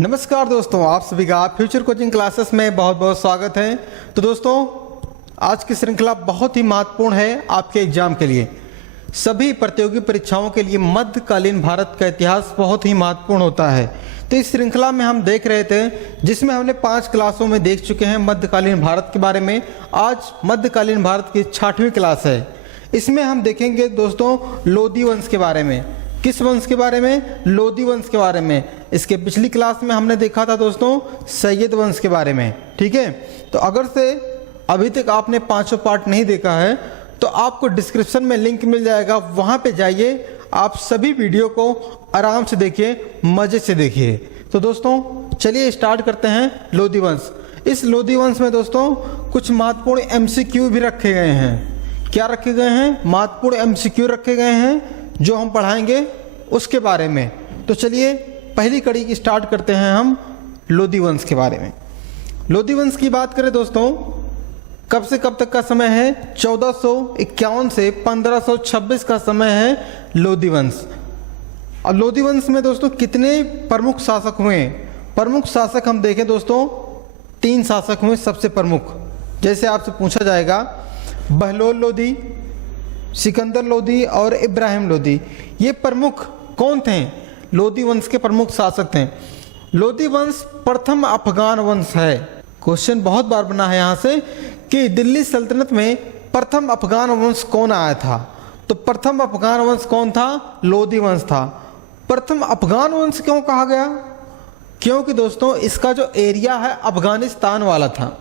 नमस्कार दोस्तों, आप सभी का फ्यूचर कोचिंग क्लासेस में बहुत बहुत स्वागत है। तो दोस्तों, आज की श्रृंखला बहुत ही महत्वपूर्ण है आपके एग्जाम के लिए। सभी प्रतियोगी परीक्षाओं के लिए मध्यकालीन भारत का इतिहास बहुत ही महत्वपूर्ण होता है। तो इस श्रृंखला में हम देख रहे थे, जिसमें हमने 5 क्लासों में देख चुके हैं मध्यकालीन भारत के बारे में। आज मध्यकालीन भारत की 6वीं क्लास है। इसमें हम देखेंगे दोस्तों लोदी वंश के बारे में। किस वंश के बारे में? लोदी वंश के बारे में। इसके पिछली क्लास में हमने देखा था दोस्तों सैयद वंश के बारे में। ठीक है, तो अगर से अभी तक आपने 5 पार्ट नहीं देखा है तो आपको डिस्क्रिप्शन में लिंक मिल जाएगा, वहां पे जाइए, आप सभी वीडियो को आराम से देखिए, मजे से देखिए। तो दोस्तों चलिए स्टार्ट करते हैं लोदी वंश। इस लोदी वंश में दोस्तों कुछ महत्वपूर्ण MCQ भी रखे गए हैं। क्या रखे गए हैं? महत्वपूर्ण MCQ रखे गए हैं जो हम पढ़ाएंगे उसके बारे में। तो चलिए पहली कड़ी की स्टार्ट करते हैं हम लोदी वंश के बारे में। लोदी वंश की बात करें दोस्तों, कब से कब तक का समय है? 1451 से 1526 का समय है लोदी वंश। और लोदी वंश में दोस्तों कितने प्रमुख शासक हुए? प्रमुख शासक हम देखें दोस्तों, 3 शासक हुए सबसे प्रमुख। जैसे आपसे पूछा जाएगा बहलोल लोदी, सिकंदर लोदी और इब्राहिम लोदी, ये प्रमुख कौन थे? लोदी वंश के प्रमुख शासक थे। लोदी वंश प्रथम अफगान वंश है। क्वेश्चन बहुत बार बना है यहाँ से कि दिल्ली सल्तनत में प्रथम अफगान वंश कौन आया था? तो प्रथम अफगान वंश कौन था? लोदी वंश था। प्रथम अफगान वंश क्यों कहा गया? क्योंकि दोस्तों इसका जो एरिया है अफगानिस्तान वाला था।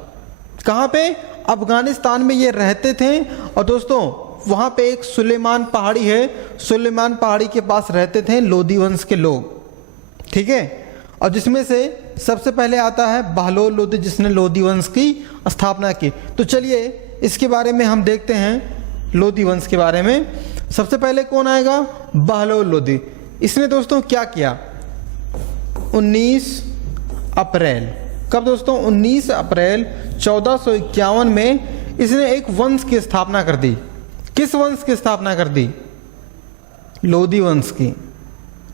कहाँ पे? अफगानिस्तान में ये रहते थे। और दोस्तों वहाँ पे एक सुलेमान पहाड़ी है, सुलेमान पहाड़ी के पास रहते थे लोदी वंश के लोग। ठीक है, और जिसमें से सबसे पहले आता है बहलोल लोदी, जिसने लोदी वंश की स्थापना की। तो चलिए इसके बारे में हम देखते हैं, लोदी वंश के बारे में। सबसे पहले कौन आएगा? बहलोल लोदी। इसने दोस्तों क्या किया? 19 अप्रैल, कब दोस्तों? 19 अप्रैल 1451 में इसने एक वंश की स्थापना कर दी। किस वंश की स्थापना कर दी? लोदी वंश की।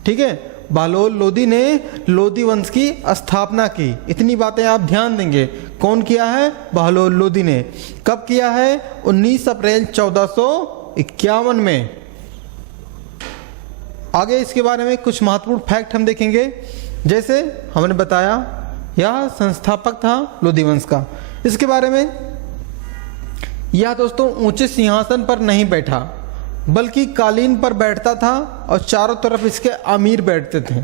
ठीक है, बहलोल लोदी ने लोदी वंश की स्थापना की। इतनी बातें आप ध्यान देंगे। कौन किया है? बहलोल लोदी ने। कब किया है? 19 अप्रैल 1451 में। आगे इसके बारे में कुछ महत्वपूर्ण फैक्ट हम देखेंगे। जैसे हमने बताया यह संस्थापक था लोदी वंश का। इसके बारे में, यह दोस्तों ऊंचे सिंहासन पर नहीं बैठा बल्कि कालीन पर बैठता था और चारों तरफ इसके अमीर बैठते थे।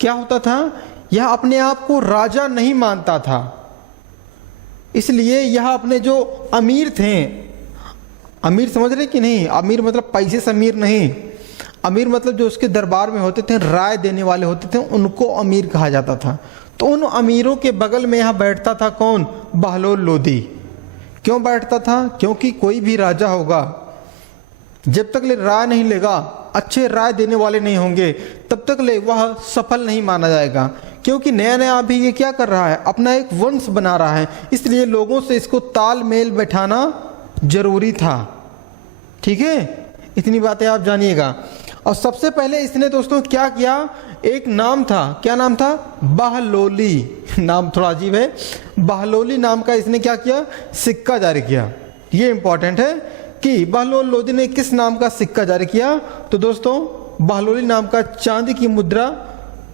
क्या होता था? यह अपने आप को राजा नहीं मानता था, इसलिए यह अपने जो अमीर थे, अमीर समझ रहे कि नहीं? अमीर मतलब पैसे से अमीर नहीं, अमीर मतलब जो उसके दरबार में होते थे, राय देने वाले होते थे, उनको अमीर कहा जाता था। तो उन अमीरों के बगल में यहाँ बैठता था कौन? बहलोल लोदी। क्यों बैठता था? क्योंकि कोई भी राजा होगा, जब तक ले राय नहीं लेगा, अच्छे राय देने वाले नहीं होंगे, तब तक ले वह सफल नहीं माना जाएगा। क्योंकि नया नया अभी ये क्या कर रहा है? अपना एक वंश बना रहा है, इसलिए लोगों से इसको तालमेल बैठाना जरूरी था। ठीक है, इतनी बातें आप जानिएगा। और सबसे पहले इसने दोस्तों क्या किया? एक नाम था। क्या नाम था? बहलोली। नाम थोड़ा अजीब है। बहलोली नाम का इसने क्या किया? सिक्का जारी किया। ये इंपॉर्टेंट है कि बहलोल लोदी ने किस नाम का सिक्का जारी किया? तो दोस्तों बहलोली नाम का चांदी की मुद्रा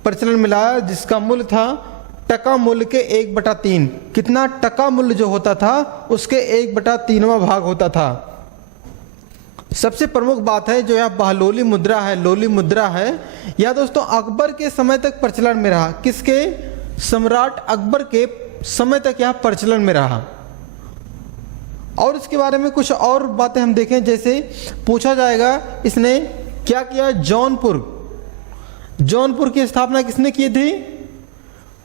प्रचलन में लाया, जिसका मूल्य था टका मूल्य के 1/3। कितना? टका मूल्य जो होता था उसके 1/3वां भाग होता था। सबसे प्रमुख बात है जो यह बहलोली मुद्रा है, लोली मुद्रा है, यह दोस्तों अकबर के समय तक प्रचलन में रहा। किसके? सम्राट अकबर के समय तक यह प्रचलन में रहा। और इसके बारे में कुछ और बातें हम देखें। जैसे पूछा जाएगा इसने क्या किया? जौनपुर की स्थापना किसने की थी?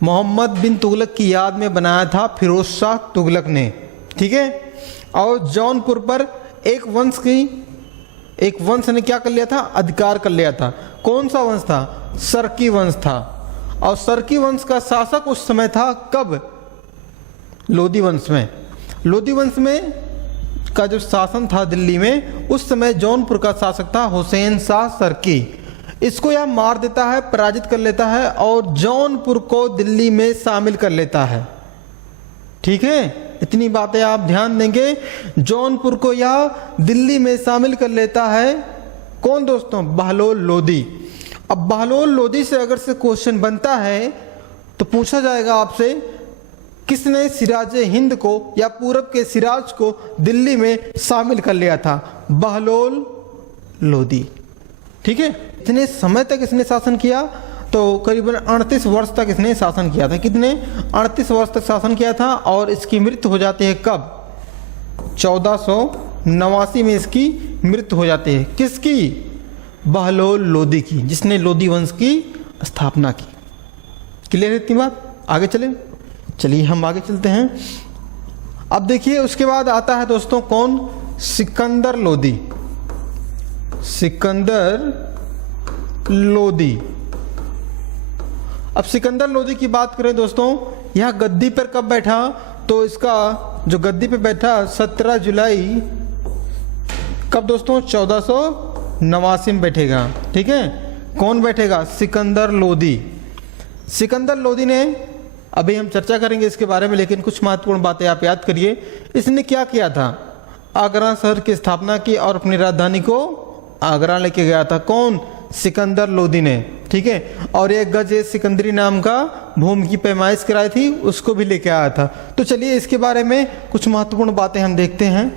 मोहम्मद बिन तुगलक की याद में बनाया था फिरोज शाह तुगलक ने। ठीक है, और जौनपुर पर एक वंश ने क्या कर लिया था? अधिकार कर लिया था। कौन सा वंश था? सरकी वंश था। और सरकी वंश का शासक उस समय था कब? लोदी वंश में। लोदी वंश में का जो शासन था दिल्ली में, उस समय जौनपुर का शासक था हुसैन शाह सरकी। इसको यह मार देता है, पराजित कर लेता है और जौनपुर को दिल्ली में शामिल कर लेता है। ठीक है, इतनी बातें आप ध्यान देंगे। जौनपुर को यह दिल्ली में शामिल कर लेता है। कौन दोस्तों? बहलोल लोदी। अब बहलोल लोदी से अगर से क्वेश्चन बनता है तो पूछा जाएगा आपसे, किसने सिराज हिंद को या पूरब के सिराज को दिल्ली में शामिल कर लिया था? बहलोल लोदी। ठीक है, इतने समय तक इसने शासन किया, तो करीबन 38 वर्ष तक इसने शासन किया था। कितने? 38 वर्ष तक शासन किया था। और इसकी मृत्यु हो जाती है कब? 1489 में इसकी मृत्यु हो जाती है। किसकी? बहलोल लोदी की, जिसने लोदी वंश की स्थापना की। क्लियर है इतनी बात? आगे चलिए हम आगे चलते हैं। अब देखिए उसके बाद आता है दोस्तों कौन? सिकंदर लोदी। सिकंदर लोदी। अब सिकंदर लोदी की बात करें दोस्तों, यह गद्दी पर कब बैठा? तो इसका जो गद्दी पे बैठा 17 जुलाई कब दोस्तों? 1489 में बैठेगा। ठीक है, कौन बैठेगा? सिकंदर लोदी। सिकंदर लोदी ने, अभी हम चर्चा करेंगे इसके बारे में, लेकिन कुछ महत्वपूर्ण बातें आप याद करिए। इसने क्या किया था? आगरा शहर की स्थापना की और अपनी राजधानी को आगरा लेके गया था। कौन? सिकंदर लोदी ने। ठीक है, और एक गज सिकंदरी नाम का भूमि की पैमाइश कराई थी, उसको भी लेके आया था। तो चलिए इसके बारे में कुछ महत्वपूर्ण बातें हम देखते हैं।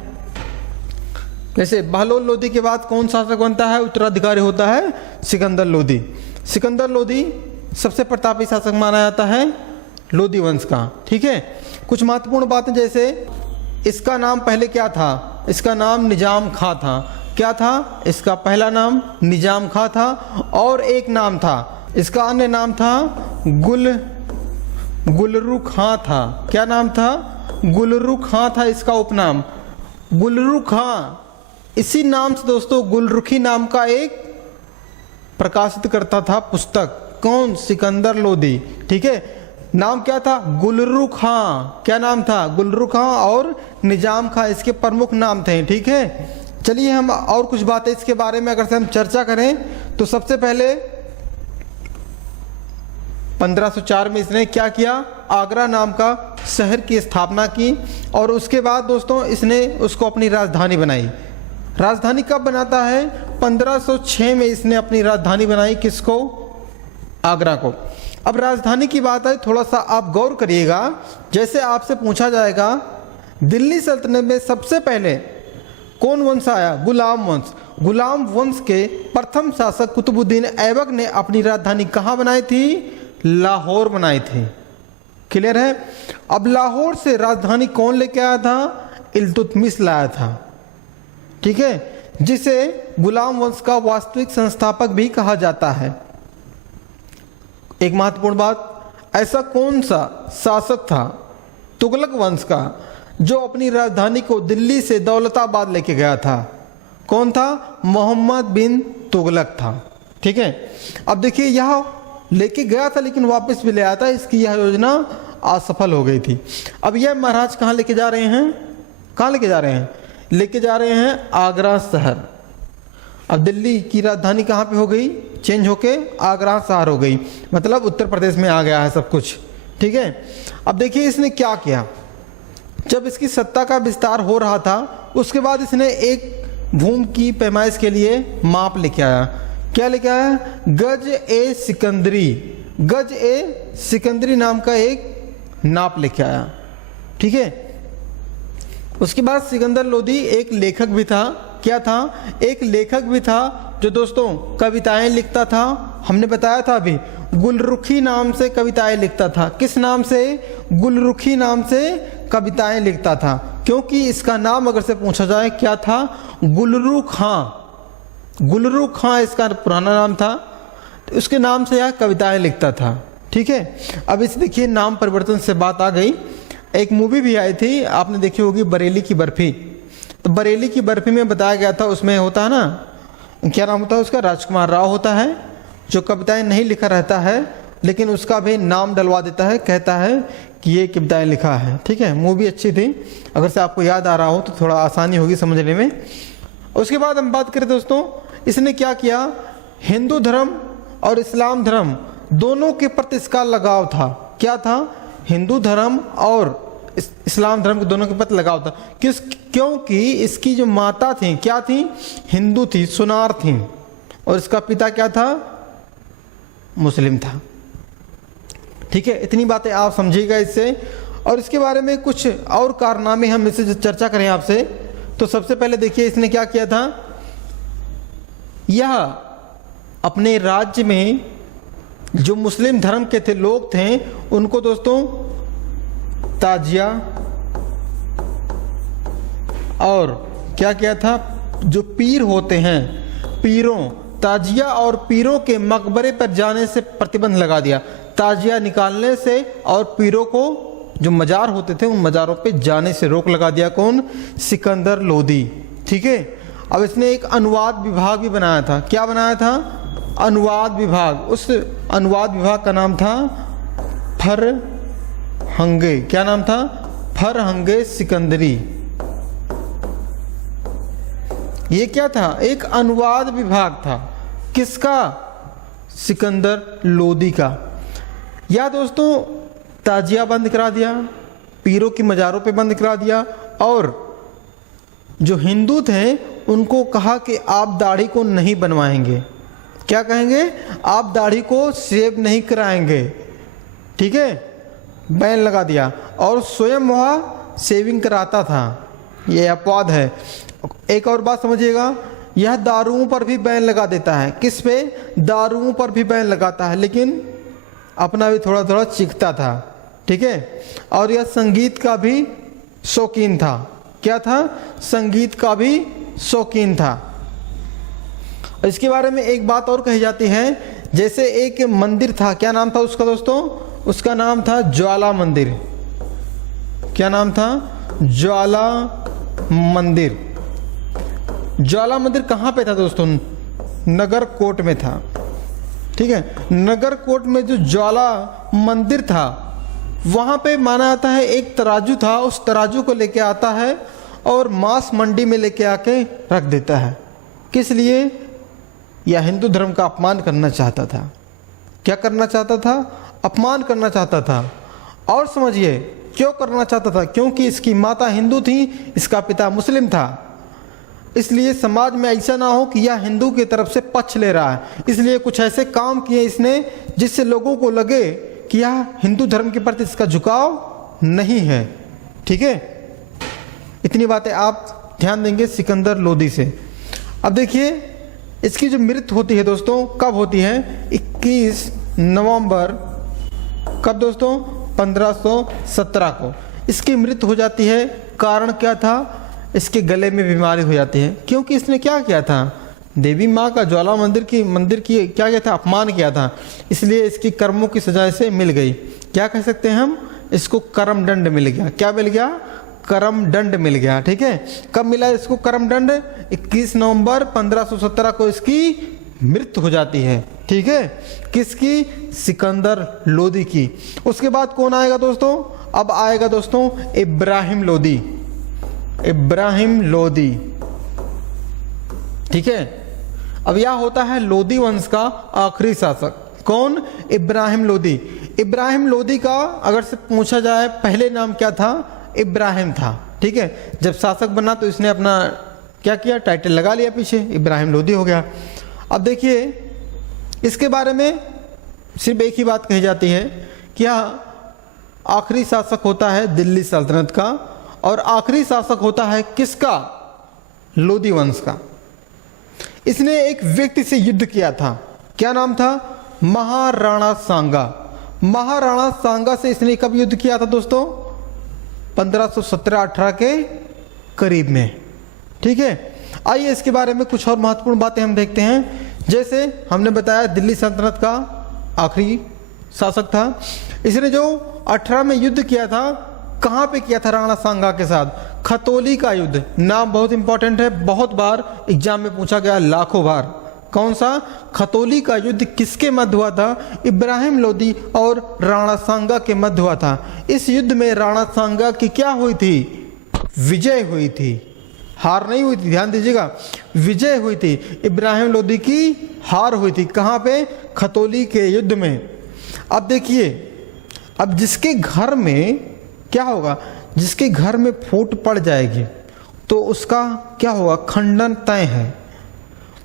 जैसे बहलोल लोदी के बाद कौन शासक बनता है? उत्तराधिकारी होता है सिकंदर लोदी। सिकंदर लोदी सबसे प्रतापी शासक माना जाता है लोदी वंश का। ठीक है, कुछ महत्वपूर्ण बातें जैसे इसका नाम पहले क्या था? इसका नाम निजाम खां था। क्या था? इसका पहला नाम निजाम खां था और एक नाम था, इसका अन्य नाम था गुलरू खां था। क्या नाम था? गुलरू खां था इसका उपनाम। गुलरू खां, इसी नाम से दोस्तों गुलरुखी नाम का एक प्रकाशित करता था पुस्तक। कौन? सिकंदर लोदी। ठीक है, नाम क्या था? गुलरू खां। क्या नाम था? गुलरू खां और निजाम खां इसके प्रमुख नाम थे। ठीक है, चलिए हम और कुछ बातें इसके बारे में अगर से हम चर्चा करें तो सबसे पहले 1504 में इसने क्या किया? आगरा नाम का शहर की स्थापना की और उसके बाद दोस्तों इसने उसको अपनी राजधानी बनाई। राजधानी कब बनाता है? 1506 में इसने अपनी राजधानी बनाई। किसको? आगरा को। अब राजधानी की बात है, थोड़ा सा आप गौर करिएगा। जैसे आपसे पूछा जाएगा दिल्ली सल्तनत में सबसे पहले कौन वंश आया? गुलाम वंश। गुलाम वंश के प्रथम शासक कुतुबुद्दीन ऐबक ने अपनी राजधानी कहाँ बनाई थी? लाहौर बनाई थी। क्लियर है? अब लाहौर से राजधानी कौन लेके आया था? इल्तुतमिश लाया था। ठीक है, जिसे गुलाम वंश का वास्तविक संस्थापक भी कहा जाता है। एक महत्वपूर्ण बात, ऐसा कौन सा शासक था तुगलक वंश का जो अपनी राजधानी को दिल्ली से दौलताबाद लेके गया था? कौन था? मोहम्मद बिन तुगलक था। ठीक है, अब देखिए यह लेके गया था लेकिन वापस भी ले आया था। इसकी यह योजना असफल हो गई थी। अब यह महाराज कहाँ लेके जा रहे हैं? कहाँ लेके जा रहे हैं? लेके जा रहे हैं आगरा शहर। अब दिल्ली की राजधानी कहाँ पे हो गई? चेंज होके आगरा शहर हो गई, मतलब उत्तर प्रदेश में आ गया है सब कुछ। ठीक है, अब देखिए इसने क्या किया। जब इसकी सत्ता का विस्तार हो रहा था उसके बाद इसने एक भूमि की पैमाइश के लिए माप लेके आया। क्या लेके आया? गज ए सिकंदरी। गज ए सिकंदरी नाम का एक नाप लेके आया। ठीक है, उसके बाद सिकंदर लोदी एक लेखक भी था। क्या था? एक लेखक भी था जो दोस्तों कविताएं लिखता था। हमने बताया था अभी, गुलरुखी नाम से कविताएं लिखता था। किस नाम से? गुलरुखी नाम से कविताएं लिखता था। क्योंकि इसका नाम अगर से पूछा जाए क्या था? गुलरू खां। गुलरू खां इसका पुराना नाम था, तो उसके नाम से यह कविताएं लिखता था। ठीक है, अब इस देखिए नाम परिवर्तन से बात आ गई। एक मूवी भी आई थी, आपने देखी होगी, बरेली की बर्फी। तो बरेली की बर्फी में बताया गया था, उसमें होता है ना, क्या नाम होता है उसका? राजकुमार राव होता है, जो कविताएं नहीं लिखा रहता है लेकिन उसका भी नाम डलवा देता है, कहता है कि ये कविताएं लिखा है। ठीक है, मूवी अच्छी थी, अगर से आपको याद आ रहा हो तो थोड़ा आसानी होगी समझने में। उसके बाद हम बात करें दोस्तों, इसने क्या किया? हिंदू धर्म और इस्लाम धर्म दोनों के प्रति इसका लगाव था। क्या था? हिंदू धर्म और इस्लाम धर्म के दोनों के प्रति लगाव था। क्योंकि इसकी जो माता थी क्या थी? हिंदू थी, सुनार थी, और इसका पिता क्या था? मुस्लिम था। ठीक है, इतनी बातें आप समझिएगा इससे। और इसके बारे में कुछ और कारनामे हम इससे चर्चा करें आपसे, तो सबसे पहले देखिए इसने क्या किया था। यह अपने राज्य में जो मुस्लिम धर्म के थे लोग थे उनको दोस्तों ताजिया और क्या किया था, जो पीर होते हैं पीरों, ताजिया और पीरों के मकबरे पर जाने से प्रतिबंध लगा दिया। ताजिया निकालने से और पीरों को जो मजार होते थे उन मजारों पे जाने से रोक लगा दिया। कौन? सिकंदर लोदी। ठीक है, अब इसने एक अनुवाद विभाग भी बनाया था। क्या बनाया था? अनुवाद विभाग। उस अनुवाद विभाग का नाम था फरहंगे। क्या नाम था? फरहंगे सिकंदरी। ये क्या था? एक अनुवाद विभाग था। किसका? सिकंदर लोदी का। या दोस्तों ताजिया बंद करा दिया, पीरों की मज़ारों पे बंद करा दिया, और जो हिंदू थे उनको कहा कि आप दाढ़ी को नहीं बनवाएंगे। क्या कहेंगे? आप दाढ़ी को शेव नहीं कराएंगे। ठीक है, बैन लगा दिया। और स्वयं वह शेविंग कराता था। यह अपवाद है। एक और बात समझिएगा, यह दारुओं पर भी बैन लगा देता है। किस पे? दारुओं पर भी बैन लगाता है, लेकिन अपना भी थोड़ा थोड़ा चीखता था। ठीक है, और यह संगीत का भी शौकीन था। क्या था? संगीत का भी शौकीन था। इसके बारे में एक बात और कही जाती है, जैसे एक मंदिर था। क्या नाम था उसका दोस्तों? उसका नाम था ज्वाला मंदिर। क्या नाम था? ज्वाला मंदिर। ज्वाला मंदिर कहाँ पे था दोस्तों? नगर कोट में था। ठीक है, नगर कोट में जो ज्वाला मंदिर था वहाँ पे माना जाता है एक तराजू था। उस तराजू को लेके आता है और मांस मंडी में लेके आके रख देता है। किस लिए? यह हिंदू धर्म का अपमान करना चाहता था। क्या करना चाहता था? अपमान करना चाहता था। और समझिए क्यों करना चाहता था? क्योंकि इसकी माता हिंदू थी, इसका पिता मुस्लिम था। इसलिए समाज में ऐसा ना हो कि यह हिंदू की तरफ से पक्ष ले रहा है, इसलिए कुछ ऐसे काम किए इसने जिससे लोगों को लगे कि यह हिंदू धर्म के प्रति इसका झुकाव नहीं है। ठीक है, इतनी बातें आप ध्यान देंगे सिकंदर लोदी से। अब देखिए इसकी जो मृत्यु होती है दोस्तों, कब होती है? 21 नवंबर। कब दोस्तों? 1517 को इसकी मृत्यु हो जाती है। कारण क्या था? इसके गले में बीमारी हो जाती है। क्योंकि इसने क्या किया था? देवी माँ का ज्वाला मंदिर की क्या किया था? अपमान किया था। इसलिए इसकी कर्मों की सजा से मिल गई। क्या कह सकते हैं हम? इसको कर्मदंड मिल गया। क्या मिल गया? कर्मदंड मिल गया। ठीक है, कब मिला इसको कर्मदंड? 21 नवंबर 1517 को इसकी मृत्यु हो जाती है। ठीक है, किसकी? सिकंदर लोदी की। उसके बाद कौन आएगा दोस्तों? अब आएगा दोस्तों इब्राहिम लोदी। इब्राहिम लोदी। ठीक है, अब यह होता है लोदी वंश का आखिरी शासक। कौन? इब्राहिम लोदी। इब्राहिम लोदी का अगर से पूछा जाए पहले नाम क्या था? इब्राहिम था। ठीक है, जब शासक बना तो इसने अपना क्या किया? टाइटल लगा लिया पीछे, इब्राहिम लोदी हो गया। अब देखिए इसके बारे में सिर्फ एक ही बात कही जाती है कि यह आखिरी शासक होता है दिल्ली सल्तनत का, और आखिरी शासक होता है किसका? लोदी वंश का। इसने एक व्यक्ति से युद्ध किया था। क्या नाम था? महाराणा सांगा। महाराणा सांगा से इसने कब युद्ध किया था दोस्तों? 1517-18 के करीब में। ठीक है, आइए इसके बारे में कुछ और महत्वपूर्ण बातें हम देखते हैं। जैसे हमने बताया दिल्ली सल्तनत का आखिरी शासक था। इसने जो 18 में युद्ध किया था, कहाँ पे किया था? राणा सांगा के साथ। खतौली का युद्ध। नाम बहुत इंपॉर्टेंट है, बहुत बार एग्जाम में पूछा गया, लाखों बार। कौन सा? खतौली का युद्ध किसके मध्य हुआ था? इब्राहिम लोदी और राणा सांगा के मध्य हुआ था। इस युद्ध में राणा सांगा की क्या हुई थी? विजय हुई थी, हार नहीं हुई थी। ध्यान दीजिएगा, विजय हुई थी। इब्राहिम लोदी की हार हुई थी। कहाँ पे? खतौली के युद्ध में। अब देखिए, अब जिसके घर में क्या होगा, जिसके घर में फूट पड़ जाएगी तो उसका क्या होगा, खंडन तय है।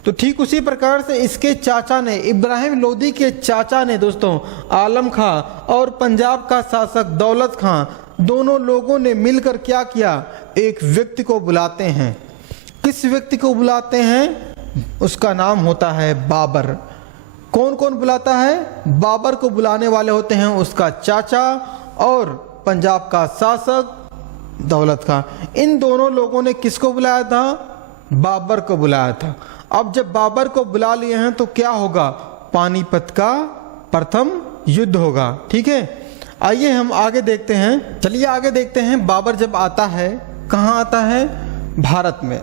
तो ठीक उसी प्रकार से इसके चाचा ने, इब्राहिम लोदी के चाचा ने दोस्तों, आलम खां और पंजाब का शासक दौलत खां, दोनों लोगों ने मिलकर क्या किया, एक व्यक्ति को बुलाते हैं। किस व्यक्ति को बुलाते हैं? उसका नाम होता है बाबर। कौन कौन बुलाता है? बाबर को बुलाने वाले होते हैं उसका चाचा और पंजाब का शासक दौलत खां। इन दोनों लोगों ने किसको बुलाया था? बाबर को बुलाया था। अब जब बाबर को बुला लिए हैं तो क्या होगा, पानीपत का प्रथम युद्ध होगा। ठीक है, आइए हम आगे देखते हैं। चलिए आगे देखते हैं। बाबर जब आता है, कहाँ आता है? भारत में।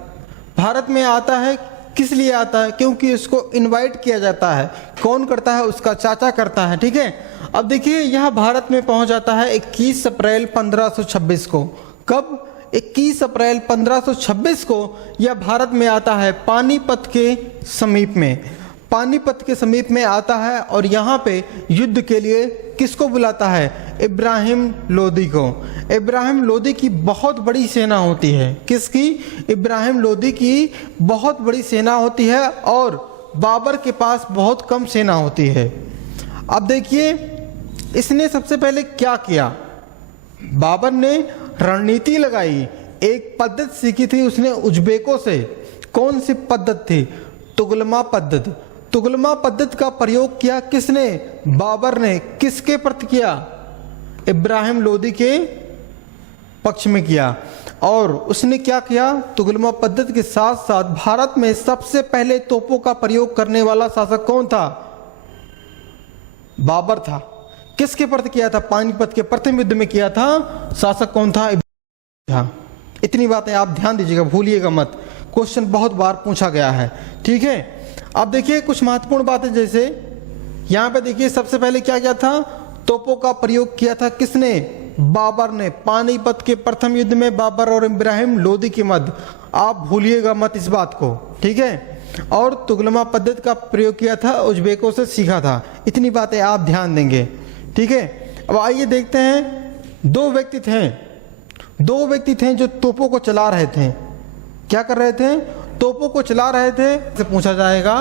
भारत में आता है, किस लिए आता है? क्योंकि उसको इनवाइट किया जाता है। कौन करता है? उसका चाचा करता है। ठीक है, अब देखिए यह भारत में पहुंच जाता है 21 अप्रैल 1526 को। कब? 21 अप्रैल 1526 को यह भारत में आता है, पानीपत के समीप में। पानीपत के समीप में आता है और यहाँ पे युद्ध के लिए किसको बुलाता है? इब्राहिम लोदी को। इब्राहिम लोदी की बहुत बड़ी सेना होती है। किसकी? इब्राहिम लोदी की बहुत बड़ी सेना होती है और बाबर के पास बहुत कम सेना होती है। अब देखिए इसने सबसे पहले क्या किया, बाबर ने रणनीति लगाई, एक पद्धति सीखी थी उसने उज्बेकों से। कौन सी पद्धति थी? तुगलमा पद्धति। तुगलमा पद्धति का प्रयोग किया किसने? बाबर ने। किसके प्रति किया? इब्राहिम लोदी के पक्ष में किया। और उसने क्या किया? तुगलमा पद्धति के साथ साथ भारत में सबसे पहले तोपों का प्रयोग करने वाला शासक कौन था? बाबर था। किसके प्रति किया था? पानीपत के प्रथम युद्ध में किया था। शासक कौन था? था। इतनी बातें आप ध्यान दीजिएगा, भूलिएगा मत, क्वेश्चन बहुत बार पूछा गया है। ठीक है, अब देखिए कुछ महत्वपूर्ण बातें, जैसे यहाँ पे देखिए सबसे पहले क्या किया था? तोपों का प्रयोग किया था किसने? बाबर ने। पानीपत के प्रथम युद्ध में बाबर और इब्राहिम लोदी के मध्य, आप भूलिएगा मत इस बात को। ठीक है, और तुगलमा पद्धति का प्रयोग किया था, उज्बेकों से सीखा था। इतनी बातें आप ध्यान देंगे। ठीक है, अब आइए देखते हैं। दो व्यक्ति थे जो तोपों को चला रहे थे। क्या कर रहे थे? तोपों को चला रहे थे। से पूछा जाएगा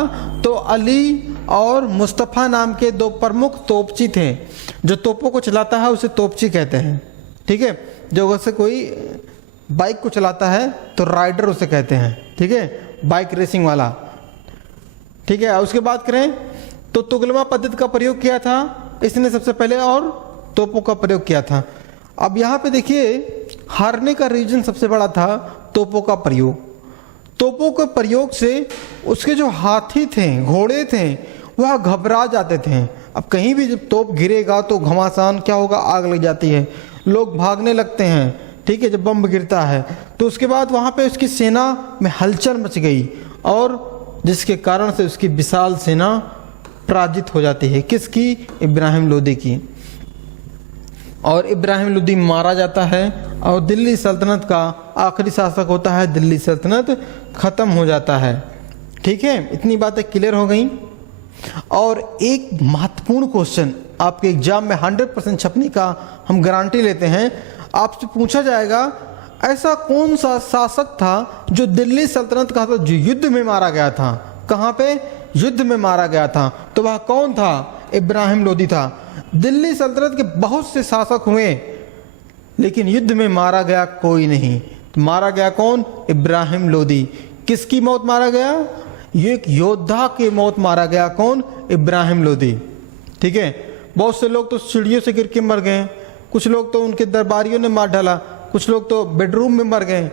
तो अली और मुस्तफ़ा नाम के दो प्रमुख तोपची थे। जो तोपों को चलाता है उसे तोपची कहते हैं। ठीक है, जो वैसे कोई बाइक को चलाता है तो राइडर उसे कहते हैं। ठीक है, बाइक रेसिंग वाला। ठीक है, उसके बात करें तो तुगलमा पद्धति का प्रयोग किया था इसने सबसे पहले और तोपों का प्रयोग किया था। अब यहाँ पे देखिए हारने का रीजन सबसे बड़ा था तोपों का प्रयोग। तोपों के प्रयोग से उसके जो हाथी थे, घोड़े थे, वह घबरा जाते थे। अब कहीं भी जब तोप गिरेगा तो घमासान क्या होगा? आग लग जाती है, लोग भागने लगते हैं। ठीक है, जब बम गिरता है तो उसके बाद वहाँ पे उसकी सेना में हलचल मच गई और जिसके कारण से उसकी विशाल सेना पराजित हो जाती है। किसकी? इब्राहिम लोदी की। और इब्राहिम लोदी मारा जाता है और दिल्ली सल्तनत का आखिरी शासक होता है, दिल्ली सल्तनत खत्म हो जाता है। ठीक है, इतनी बातें क्लियर हो गई। और एक महत्वपूर्ण क्वेश्चन आपके एग्जाम में 100% छपने का हम गारंटी लेते हैं। आपसे पूछा जाएगा ऐसा कौन सा शासक था जो दिल्ली सल्तनत का था, जो युद्ध में मारा गया था? कहाँ पे? युद्ध में मारा गया था। तो वह कौन था? इब्राहिम लोदी था। दिल्ली सल्तनत के बहुत से शासक हुए लेकिन युद्ध में मारा गया कोई नहीं। तो मारा गया कौन? इब्राहिम लोदी। किसकी मौत मारा गया? ये एक योद्धा की मौत मारा गया। कौन? इब्राहिम लोदी। ठीक है, बहुत से लोग तो सीढ़ियों से गिर के मर गए, कुछ लोग तो उनके दरबारियों ने मार डाला, कुछ लोग तो बेडरूम में मर गए।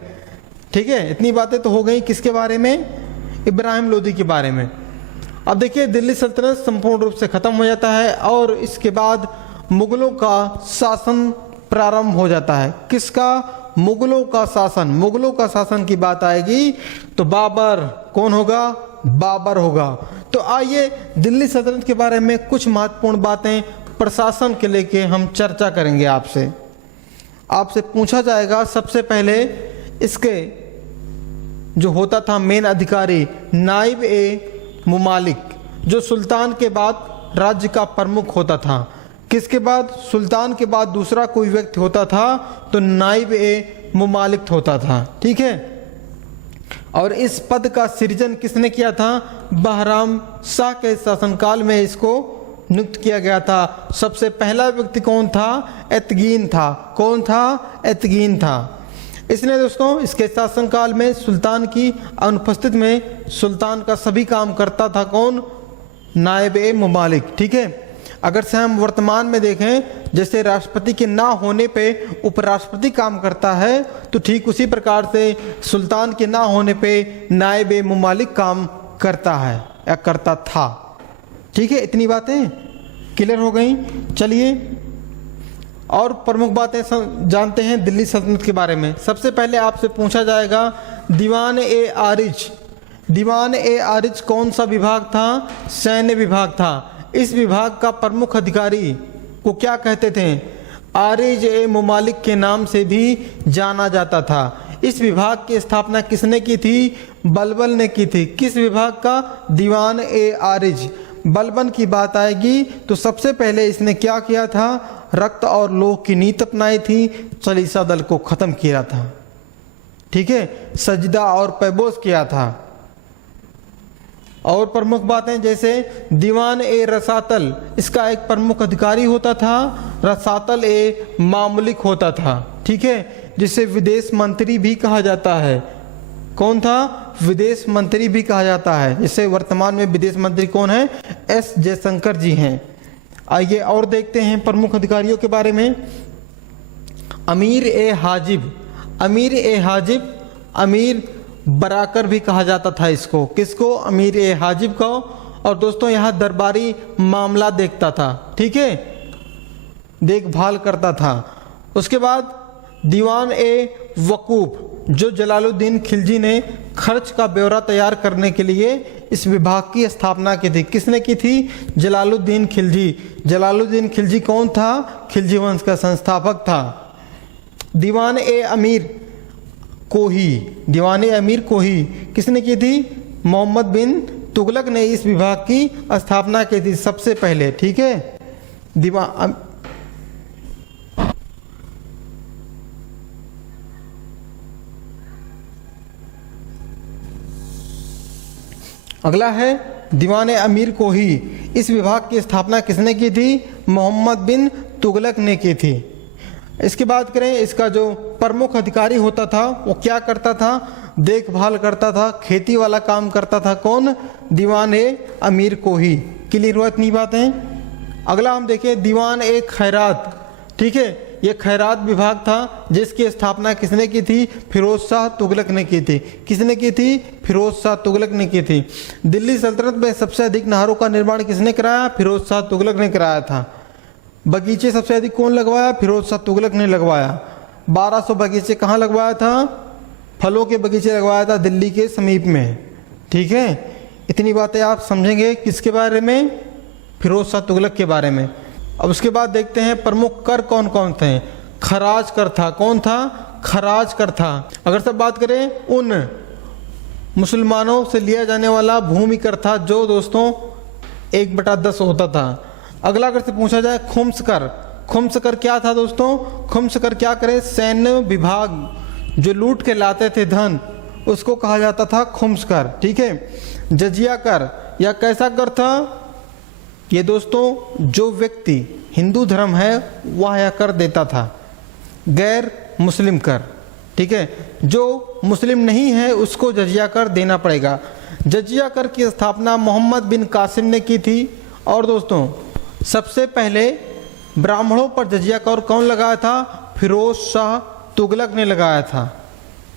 ठीक है, इतनी बातें तो हो गई किसके बारे में? इब्राहिम लोदी के बारे में। अब देखिए दिल्ली सल्तनत संपूर्ण रूप से खत्म हो जाता है और इसके बाद मुगलों का शासन प्रारंभ हो जाता है। किसका? मुगलों का शासन। मुगलों का शासन की बात आएगी तो बाबर कौन होगा? बाबर होगा। तो आइए दिल्ली सल्तनत के बारे में कुछ महत्वपूर्ण बातें प्रशासन के लेके हम चर्चा करेंगे। आपसे पूछा जाएगा सबसे पहले इसके जो होता था मेन अधिकारी नाइब ए मुमालिक। जो सुल्तान के बाद राज्य का प्रमुख होता था। किसके बाद? सुल्तान के बाद दूसरा कोई व्यक्ति होता था तो नाइब ए मुमालिक होता था। ठीक है, और इस पद का सृजन किसने किया था? बहराम शाह के शासनकाल में इसको नियुक्त किया गया था। सबसे पहला व्यक्ति कौन था? एतगीन था। कौन था? एतगीन था। इसने दोस्तों इसके शासनकाल में सुल्तान की अनुपस्थिति में सुल्तान का सभी काम करता था। कौन? नायब ए मुमालिक। ठीक है, अगर से हम वर्तमान में देखें, जैसे राष्ट्रपति के ना होने पे उपराष्ट्रपति काम करता है, तो ठीक उसी प्रकार से सुल्तान के ना होने पे नायब ए मुमालिक काम करता है या करता था। ठीक है, इतनी बातें क्लियर हो गई। चलिए और प्रमुख बातें जानते हैं दिल्ली सल्तनत के बारे में। सबसे पहले आपसे पूछा जाएगा दीवान ए आरिज। दीवान ए आरिज कौन सा विभाग था? सैन्य विभाग था। इस विभाग का प्रमुख अधिकारी को क्या कहते थे? आरिज ए मुमालिक के नाम से भी जाना जाता था। इस विभाग की स्थापना किसने की थी? बलबन ने की थी। किस विभाग का? दीवान ए आरिज। बलबन की बात आएगी तो सबसे पहले इसने क्या किया था? रक्त और लौह की नीति अपनाई थी, चालीसा दल को खत्म किया था। ठीक है, सजदा और पैबोस किया था। और प्रमुख बातें जैसे दीवान ए रसातल, इसका एक प्रमुख अधिकारी होता था। रसातल ए मामलिक होता था। ठीक है, जिसे विदेश मंत्री भी कहा जाता है। कौन था? विदेश मंत्री भी कहा जाता है। जिसे वर्तमान में विदेश मंत्री कौन है? एस जयशंकर जी हैं। आइए और देखते हैं प्रमुख अधिकारियों के बारे में। अमीर ए हाजिब। अमीर ए हाजिब, अमीर बराकर भी कहा जाता था इसको। किसको? अमीर ए हाजिब को। और दोस्तों यहाँ दरबारी मामला देखता था। ठीक है, देखभाल करता था। उसके बाद दीवान ए वकूफ, जो जलालुद्दीन खिलजी ने खर्च का ब्यौरा तैयार करने के लिए इस विभाग की स्थापना की थी। किसने की थी? जलालुद्दीन खिलजी। जलालुद्दीन खिलजी कौन था? खिलजी वंश का संस्थापक था। दीवान ए अमीर कोही। दीवान ए अमीर कोही किसने की थी? मोहम्मद बिन तुगलक ने इस विभाग की स्थापना की थी सबसे पहले। ठीक है, अगला है दीवान अमीर कोही। इस विभाग की स्थापना किसने की थी? मोहम्मद बिन तुगलक ने की थी। इसकी बात करें, इसका जो प्रमुख अधिकारी होता था वो क्या करता था? देखभाल करता था, खेती वाला काम करता था। कौन? दीवान ए अमीर कोही। क्लियर हुआ इतनी बातें? अगला हम देखें दीवान ए खैरात। ठीक है, ये खैरात विभाग था जिसकी स्थापना किसने की थी? फिरोज शाह तुगलक ने की थी। किसने की थी? फिरोज शाह तुगलक ने की थी। दिल्ली सल्तनत में सबसे अधिक नहरों का निर्माण किसने कराया? फिरोज शाह तुगलक ने कराया था। बगीचे सबसे अधिक कौन लगवाया? फिरोज शाह तुगलक ने लगवाया। 1200 बगीचे कहाँ लगवाया था? फलों के बगीचे लगवाया था दिल्ली के समीप में। ठीक है, इतनी बातें आप समझेंगे किसके बारे में? फिरोज शाह तुगलक के बारे में। अब उसके बाद देखते हैं प्रमुख कर कौन कौन थे। खराज कर था। कौन था? खराज कर था। अगर सब बात करें उन मुसलमानों से लिया जाने वाला भूमि कर था जो दोस्तों 1/10 होता था। अगला अगर से पूछा जाए खुम्स कर। खुम्स कर क्या था दोस्तों? खुम्स कर क्या करे? सैन्य विभाग जो लूट के लाते थे धन, उसको कहा जाता था खुम्स कर। ठीक है, जजिया कर या कैसा कर था? ये दोस्तों जो व्यक्ति हिंदू धर्म है वह यह कर देता था, गैर मुस्लिम कर। ठीक है, जो मुस्लिम नहीं है उसको जजिया कर देना पड़ेगा। जजिया कर की स्थापना मोहम्मद बिन कासिम ने की थी। और दोस्तों सबसे पहले ब्राह्मणों पर जजिया कर कौन लगाया था? फिरोज शाह तुगलक ने लगाया था।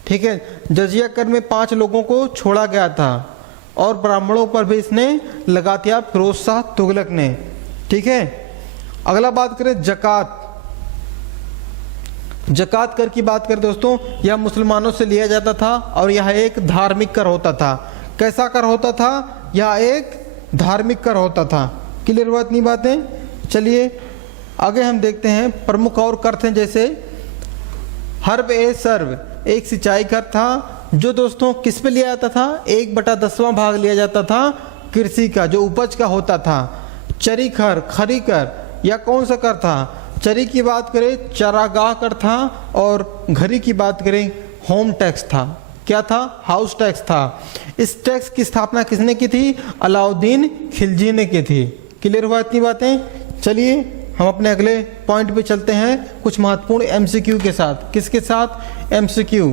ठीक है, जजिया कर में 5 लोगों को छोड़ा गया था और ब्राह्मणों पर भी इसने लगा दिया फिरोज शाह तुगलक ने। ठीक है, अगला बात करें जकात। जकात कर की बात करें दोस्तों, यह मुसलमानों से लिया जाता था और यह एक धार्मिक कर होता था। कैसा कर होता था? यह एक धार्मिक कर होता था। क्लियर हुआ इतनी बातें? चलिए आगे हम देखते हैं प्रमुख और कर थे जैसे हर्ब ए सर्व, एक सिंचाई कर था जो दोस्तों किस पे लिया जाता था? 1/10वां भाग लिया जाता था कृषि का जो उपज का होता था, चरी कर, खरी कर या कौन सा कर था? चरी की बात करें चारागाह कर था और घरी की बात करें होम टैक्स था। क्या था? हाउस टैक्स था। इस टैक्स की स्थापना किसने की थी? अलाउद्दीन खिलजी ने की थी। क्लियर हुआ इतनी बातें? चलिए हम अपने अगले पॉइंट पे चलते हैं कुछ महत्वपूर्ण एमसीक्यू के साथ। किसके साथ? एमसीक्यू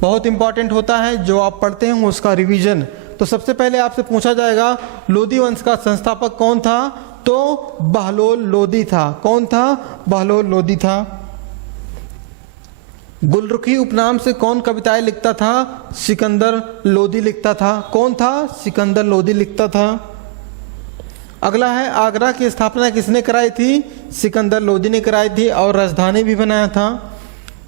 बहुत इंपॉर्टेंट होता है, जो आप पढ़ते हैं उसका रिवीजन। तो सबसे पहले आपसे पूछा जाएगा लोधी वंश का संस्थापक कौन था? तो बहलोल लोधी था। कौन था? बहलोल लोधी था। गुलरुखी उपनाम से कौन कविताएं लिखता था? सिकंदर लोधी लिखता था। कौन था? सिकंदर लोधी लिखता था। अगला है आगरा की स्थापना किसने कराई थी? सिकंदर लोधी ने कराई थी और राजधानी भी बनाया था।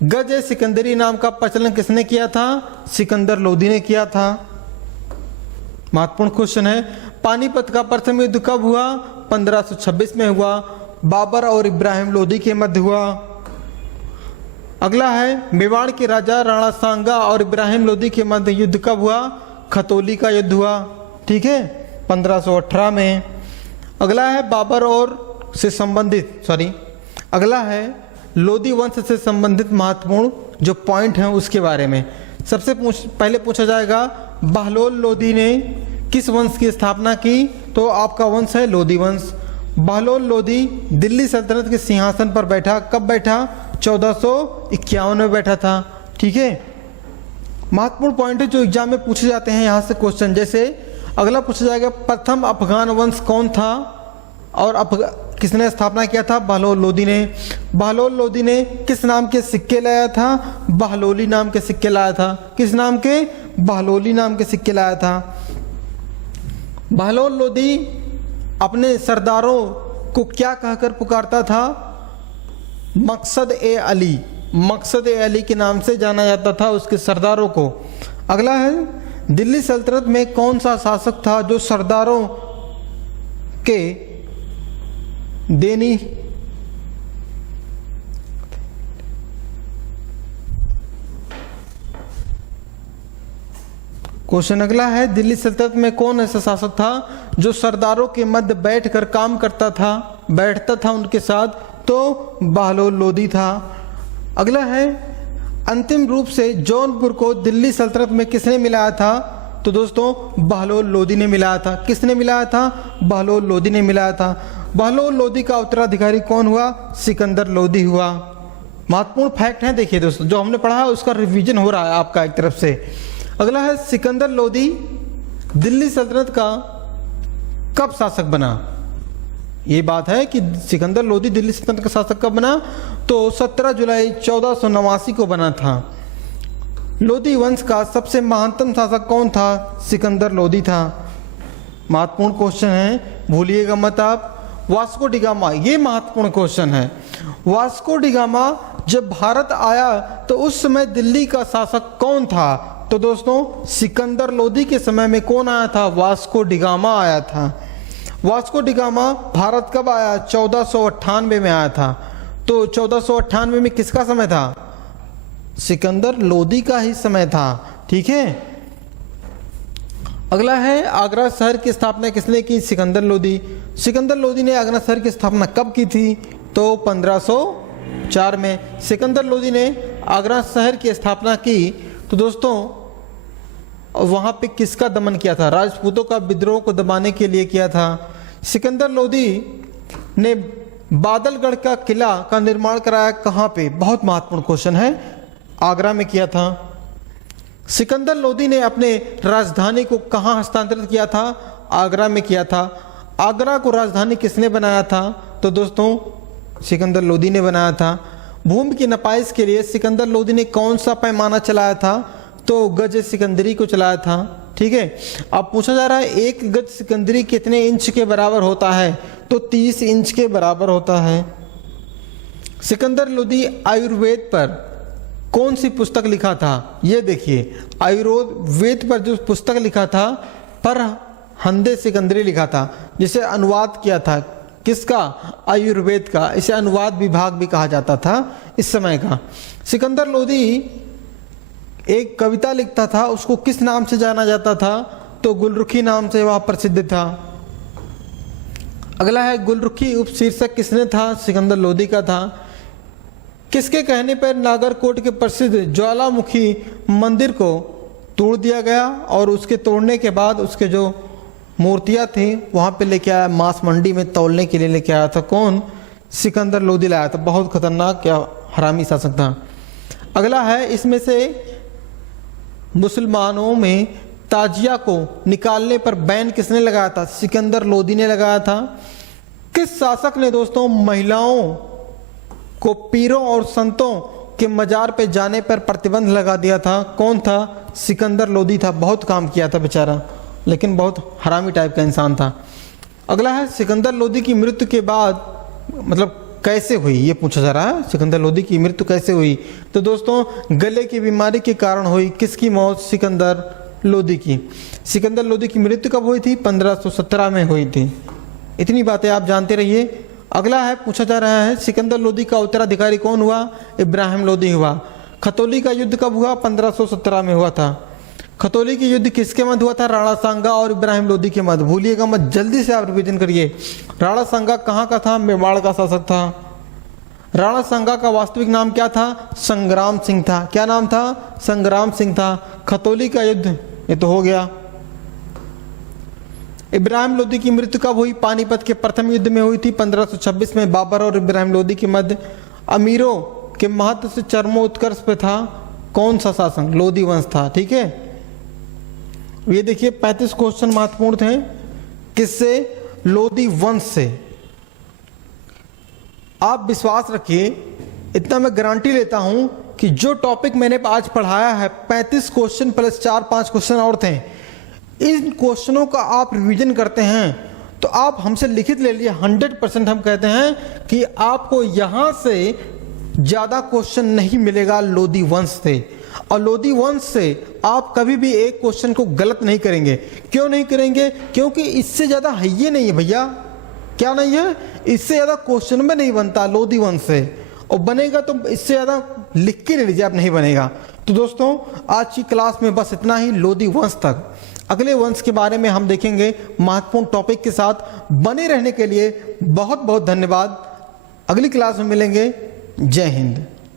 गज सिकंदरी नाम का प्रचलन किसने किया था? सिकंदर लोधी ने किया था। महत्वपूर्ण क्वेश्चन है। पानीपत का प्रथम युद्ध कब हुआ? 1526 में हुआ। बाबर और इब्राहिम लोधी के मध्य हुआ। अगला है मेवाड़ के राजा राणा सांगा और इब्राहिम लोधी के मध्य युद्ध कब हुआ? खतौली का युद्ध हुआ। ठीक है, 1518 में। अगला है बाबर और से संबंधित अगला है लोधी वंश से संबंधित महत्वपूर्ण जो पॉइंट हैं उसके बारे में। सबसे पहले पूछा जाएगा बहलोल लोधी ने किस वंश की स्थापना की? तो आपका वंश है लोधी वंश। बहलोल लोधी दिल्ली सल्तनत के सिंहासन पर बैठा। कब बैठा? 1451 में बैठा था। ठीक है, महत्वपूर्ण पॉइंट है जो एग्जाम में पूछे जाते हैं यहाँ से क्वेश्चन। जैसे अगला पूछा जाएगा प्रथम अफगान वंश कौन था और किसने स्थापना किया था? बहलोल लोधी ने। बहलोल लोधी ने किस नाम के सिक्के लाया था? बहलोली नाम के सिक्के लाया था। किस नाम के? बहलोली नाम के सिक्के लाया था। बहलोल लोधी अपने सरदारों को क्या कहकर पुकारता था? मकसद ए अली। मकसद ए अली के नाम से जाना जाता था उसके सरदारों को। अगला है दिल्ली सल्तनत में कौन सा शासक था जो सरदारों के देनी क्वेश्चन अगला है दिल्ली सल्तनत में कौन ऐसा शासक था जो सरदारों के मध्य बैठकर काम करता था, बैठता था उनके साथ? तो बहलोल लोधी था। अगला है अंतिम रूप से जौनपुर को दिल्ली सल्तनत में किसने मिलाया था? तो दोस्तों बहलोल लोधी ने मिलाया था। किसने मिलाया था? बहलोल लोधी ने मिलाया था। बहलोल लोधी का उत्तराधिकारी कौन हुआ? सिकंदर लोधी हुआ। महत्वपूर्ण फैक्ट है, देखिए दोस्तों जो हमने पढ़ा है उसका रिवीजन हो रहा है आपका एक तरफ से। अगला है सिकंदर लोधी दिल्ली सल्तनत का कब शासक बना? ये बात है कि सिकंदर लोधी दिल्ली सल्तनत का शासक कब बना? तो 17 जुलाई 1489 को बना था। लोधी वंश का सबसे महानतम शासक कौन था? सिकंदर लोधी था। महत्वपूर्ण क्वेश्चन है, भूलिएगा मत आप। वास्को डी गामा, ये महत्वपूर्ण क्वेश्चन है। वास्को डी गामा जब भारत आया तो उस समय दिल्ली का शासक कौन था? तो दोस्तों सिकंदर लोधी के समय में कौन आया था? वास्को डी गामा आया था। वास्को डी गामा भारत कब आया? 1498 में आया था। तो 1498 में किसका समय था? सिकंदर लोधी का ही समय था। ठीक है, अगला है आगरा शहर की स्थापना किसने की? सिकंदर लोधी। सिकंदर लोधी ने आगरा शहर की स्थापना कब की थी? तो 1504 में सिकंदर लोधी ने आगरा शहर की स्थापना की। तो दोस्तों वहाँ पे किसका दमन किया था? राजपूतों का विद्रोह को दबाने के लिए किया था। सिकंदर लोधी ने बादलगढ़ का किला का निर्माण कराया कहाँ पे? बहुत महत्वपूर्ण क्वेश्चन है, आगरा में किया था। सिकंदर लोधी ने अपने राजधानी को कहाँ हस्तांतरित किया था? आगरा में किया था। आगरा को राजधानी किसने बनाया था? तो दोस्तों सिकंदर लोधी ने बनाया था। भूमि की नपाइश के लिए सिकंदर लोधी ने कौन सा पैमाना चलाया था? तो गज सिकंदरी को चलाया था। ठीक है, अब पूछा जा रहा है एक गज सिकंदरी कितने इंच के बराबर होता है? तो 30 इंच के बराबर होता है। सिकंदर लोधी आयुर्वेद पर कौन सी पुस्तक लिखा था? ये देखिए आयुर्वेद पर जो पुस्तक लिखा था पर हंदे सिकंदरी लिखा था, जिसे अनुवाद किया था किसका? आयुर्वेद का। इसे अनुवाद विभाग भी कहा जाता था इस समय का। सिकंदर लोधी एक कविता लिखता था, उसको किस नाम से जाना जाता था? तो गुलरुखी नाम से वह प्रसिद्ध था। अगला है गुलरुखी उपशीर्षक किसने था? सिकंदर लोदी का था। किसके कहने पर नागरकोट के प्रसिद्ध ज्वालामुखी मंदिर को तोड़ दिया गया और उसके तोड़ने के बाद उसके जो मूर्तियां थी वहां पे लेके आया, मांस मंडी में तौलने के लिए लेके आया था। कौन? सिकंदर लोदी लाया था। बहुत खतरनाक क्या हरामी शासक था। अगला है इसमें से मुसलमानों में ताजिया को निकालने पर बैन किसने लगाया था? सिकंदर लोदी ने लगाया था। किस शासक ने दोस्तों महिलाओं को पीरों और संतों के मजार पे जाने पर प्रतिबंध लगा दिया था? कौन था? सिकंदर लोदी था। बहुत काम किया था बेचारा, लेकिन बहुत हरामी टाइप का इंसान था। अगला है सिकंदर लोदी की मृत्यु के बाद मतलब कैसे हुई, ये पूछा जा रहा है। सिकंदर लोदी की मृत्यु कैसे हुई? तो दोस्तों गले की बीमारी के कारण हुई। किसकी मौत? सिकंदर लोदी की। सिकंदर लोदी की मृत्यु कब हुई थी? 1517 में हुई थी। इतनी बातें आप जानते रहिए। अगला है पूछा जा रहा है सिकंदर लोदी का उत्तराधिकारी कौन हुआ? इब्राहिम लोदी हुआ। खतौली का युद्ध कब हुआ? 1517 में हुआ था। खतौली की युद्ध किसके मध्य हुआ था? राणा सांगा और इब्राहिम लोदी के मध्य। भूलिएगा मत, जल्दी से आप रिवीजन करिए। राणा सांगा कहाँ का था? मेवाड़ का शासक था। राणा सांगा का वास्तविक नाम क्या था? संग्राम सिंह था। क्या नाम था? संग्राम सिंह था। खतौली का युद्ध ये तो हो गया। इब्राहिम लोदी की मृत्यु कब हुई? पानीपत के प्रथम युद्ध में हुई थी 1526 में। बाबर और इब्राहिम लोदी के मध्य अमीरों के महत्व से चरमोत्कर्ष पे था। कौन सा शासन? लोदी वंश था। ठीक है, ये देखिए 35 क्वेश्चन महत्वपूर्ण थे। किससे? लोदी वंश से। आप विश्वास रखिए, इतना मैं गारंटी लेता हूं कि जो टॉपिक मैंने आज पढ़ाया है 35 क्वेश्चन प्लस 4-5 क्वेश्चन और थे, इन क्वेश्चनों का आप रिवीजन करते हैं तो आप हमसे लिखित ले लिए 100% हम कहते हैं कि आपको यहां से ज्यादा क्वेश्चन नहीं मिलेगा लोदी वंश से। और लोदी वंश से आप कभी भी एक क्वेश्चन को गलत नहीं करेंगे। क्यों नहीं करेंगे? क्योंकि इससे ज्यादा है ये नहीं है भैया। क्या नहीं है? इससे ज्यादा क्वेश्चन में नहीं बनता लोदी वंश से, और बनेगा तो इससे ज्यादा लिख के ले लीजिए आप, नहीं बनेगा। तो दोस्तों आज की क्लास में बस इतना ही, लोदी वंश तक। अगले वंश के बारे में हम देखेंगे महत्वपूर्ण टॉपिक के साथ। बने रहने के लिए बहुत बहुत धन्यवाद। अगली क्लास में मिलेंगे। जय हिंद।